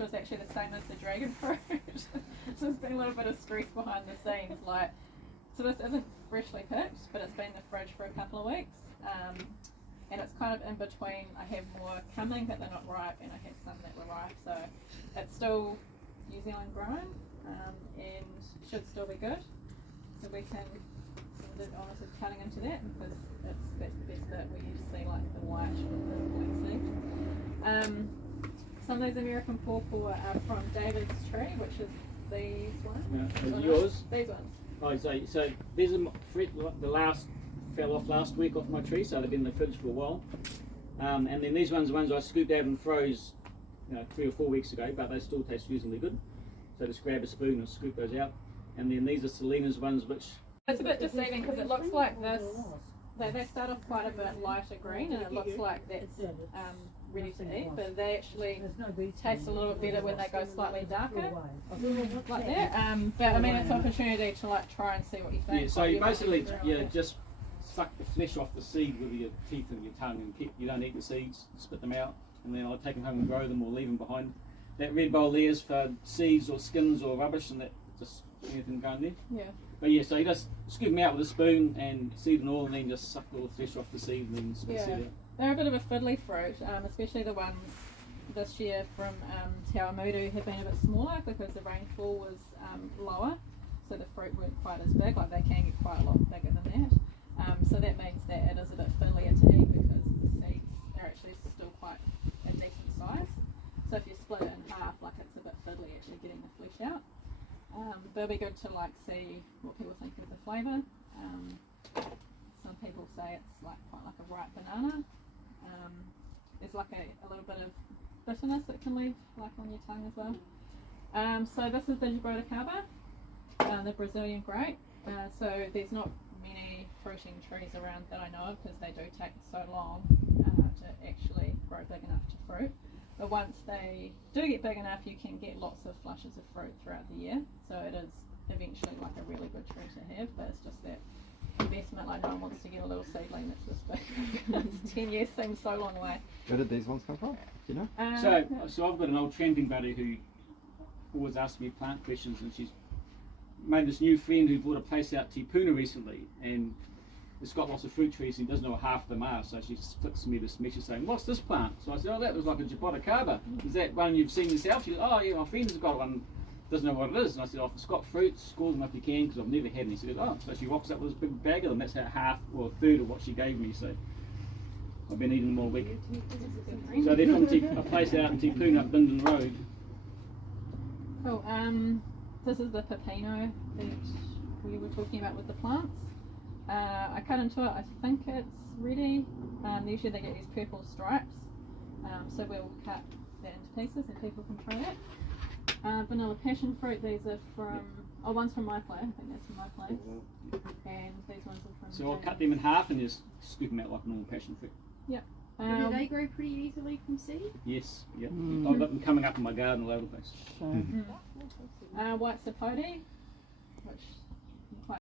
was actually the same as the dragon fruit. So there's been a little bit of stress behind the scenes. Like, so this isn't freshly picked, but it's been in the fridge for a couple of weeks. And it's kind of in between. I have more coming, but they're not ripe, and I have some that were ripe. So it's still New Zealand grown, and should still be good. So we can send it honestly cutting into that, because that's the best bit where you see like the white with the black seed. Some of these American pawpaw are from David's tree, which is these ones. Yeah. Yours? These ones. Oh, so these are the last fell off last week off my tree, so they've been in the fridge for a while. And then these ones are ones I scooped out and froze, 3 or 4 weeks ago, but they still taste reasonably good. So just grab a spoon and scoop those out. And then these are Selena's ones, which it's a bit deceiving because it looks like this. They start off quite a bit lighter green, and it looks like that's ready to eat, but they actually taste a little bit better when they go slightly darker, like that. But I mean, it's an opportunity to like try and see what you think. Yeah, so you basically just suck the flesh off the seed with your teeth and your tongue, and you don't eat the seeds, spit them out, and then I'll take them home and grow them or leave them behind. That red bowl there is for seeds or skins or rubbish, and that just anything going there. Yeah. But yeah, so you just scoop them out with a spoon and seed and all, and then just suck all the flesh off the seed and then spit the seed out. They're a bit of a fiddly fruit, especially the ones this year from Tauranga have been a bit smaller because the rainfall was lower, so the fruit weren't quite as big. Like they can get quite a lot bigger than that. So that means that it is a bit fiddlier to eat because the seeds are actually still quite a decent size. So if you split it in half, like it's a bit fiddly actually getting the flesh out. But it'll be good to like see what people think of the flavour. Some people say it's like quite like a ripe banana. There's like a little bit of bitterness that can leave like on your tongue as well. So this is the jabuticaba, the Brazilian grape. So there's not many fruiting trees around that I know of because they do take so long to actually grow big enough to fruit. But once they do get big enough, you can get lots of flushes of fruit throughout the year. So it is eventually like a really good tree to have, but it's just that investment, like no one wants to get a little seedling that's this big. 10 years seems so long away. Where did these ones come from? Do you know? So I've got an old tramping buddy who always asks me plant questions, and she's made this new friend who bought a place out Te Puna recently, and it's got lots of fruit trees and he doesn't know what half of them are, so she flicks me this message saying, "What's this plant?" So I said, "Oh, that was like a jabuticaba. Is that one you've seen yourself?" She goes, "Oh yeah, my friend's got one, doesn't know what it is." And I said, "Oh, if it's got fruit, score them if you can, because I've never had any." She goes, "Oh," so she rocks up with this big bag of them. That's half or a third of what she gave me, so I've been eating them all week. So they're from a place out in Te Puna up Bindon Road. Cool. This is the pepino that we were talking about with the plants. I cut into it, I think it's ready. Usually they get these purple stripes, so we'll cut that into pieces and people can try that. Vanilla passion fruit, these are from, one's from my place, I think that's from my place, and these ones are from So I'll cut them in half and just scoop them out like normal passion fruit. Yep. Do they grow pretty easily from seed? Yes, yep. I've got them coming up in my garden all over the place. White sapote, which